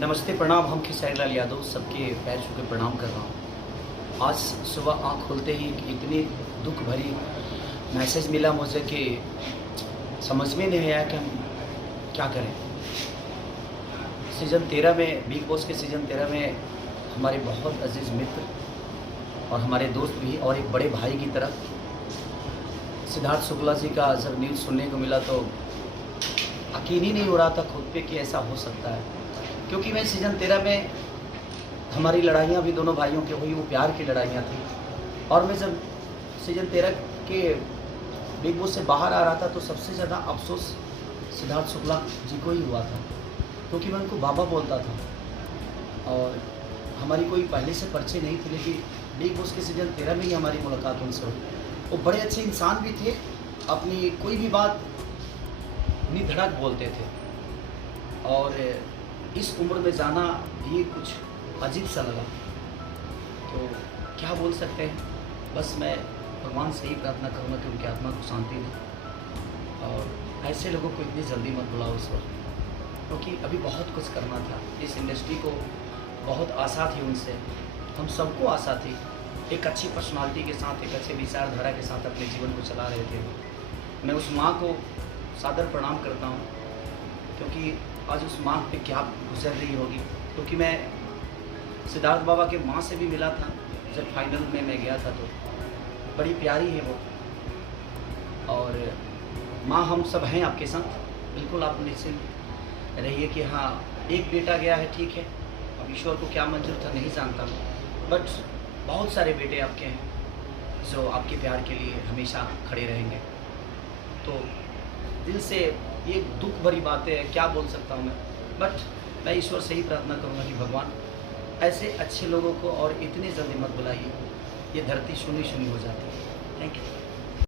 नमस्ते, प्रणाम। हम खेसारी लाल यादव सबके पैर छू के प्रणाम कर रहा हूँ। आज सुबह आँख खोलते ही इतनी दुख भरी मैसेज मिला मुझे कि समझ में नहीं आया कि हम क्या करें। सीज़न 13 में, बिग बॉस के सीज़न 13 में हमारे बहुत अजीज़ मित्र और हमारे दोस्त भी और एक बड़े भाई की तरह सिद्धार्थ शुक्ला जी का जब न्यूज़ सुनने को मिला तो यकीन ही नहीं हो रहा था खुद पे कि ऐसा हो सकता है। क्योंकि मैं सीज़न 13 में हमारी लड़ाइयाँ भी दोनों भाइयों की हुई, वो प्यार की लड़ाइयाँ थी। और मैं जब सीज़न 13 के बिग बॉस से बाहर आ रहा था तो सबसे ज़्यादा अफसोस सिद्धार्थ शुक्ला जी को ही हुआ था, क्योंकि मैं उनको बाबा बोलता था और हमारी कोई पहले से परिचय नहीं थी। लेकिन बिग बॉस के सीज़न 13 में ही हमारी मुलाकात उनसे हुई। वो बड़े अच्छे इंसान भी थे, अपनी कोई भी बात निधड़क बोलते थे और इस उम्र में जाना भी कुछ अजीब सा लगा। तो क्या बोल सकते हैं, बस मैं भगवान से ही प्रार्थना करूँगा कि उनकी आत्मा को शांति दे और ऐसे लोगों को इतनी जल्दी मत बुलाओ इस वक्त, क्योंकि अभी बहुत कुछ करना था। इस इंडस्ट्री को बहुत आशा थी उनसे, हम सबको आशा थी। एक अच्छी पर्सनालिटी के साथ, एक अच्छे विचारधारा के साथ अपने जीवन को चला रहे थे। मैं उस माँ को सादर प्रणाम करता हूँ, क्योंकि आज उस माँ पे क्या गुजर रही होगी। क्योंकि मैं सिद्धार्थ बाबा के माँ से भी मिला था जब फाइनल में मैं गया था, तो बड़ी प्यारी है वो। और माँ, हम सब हैं आपके साथ, बिल्कुल आप निश्चिंत रहिए कि हाँ, एक बेटा गया है, ठीक है, अब ईश्वर को क्या मंजूर था नहीं जानता, बट बहुत सारे बेटे आपके हैं जो आपके प्यार के लिए हमेशा खड़े रहेंगे। तो दिल से ये दुख भरी बातें हैं, क्या बोल सकता हूँ मैं, बट मैं ईश्वर से ही प्रार्थना करूँगा कि भगवान ऐसे अच्छे लोगों को और इतनी जल्दी मत बुलाइए, ये धरती शून्य शून्य हो जाती है। Thank you.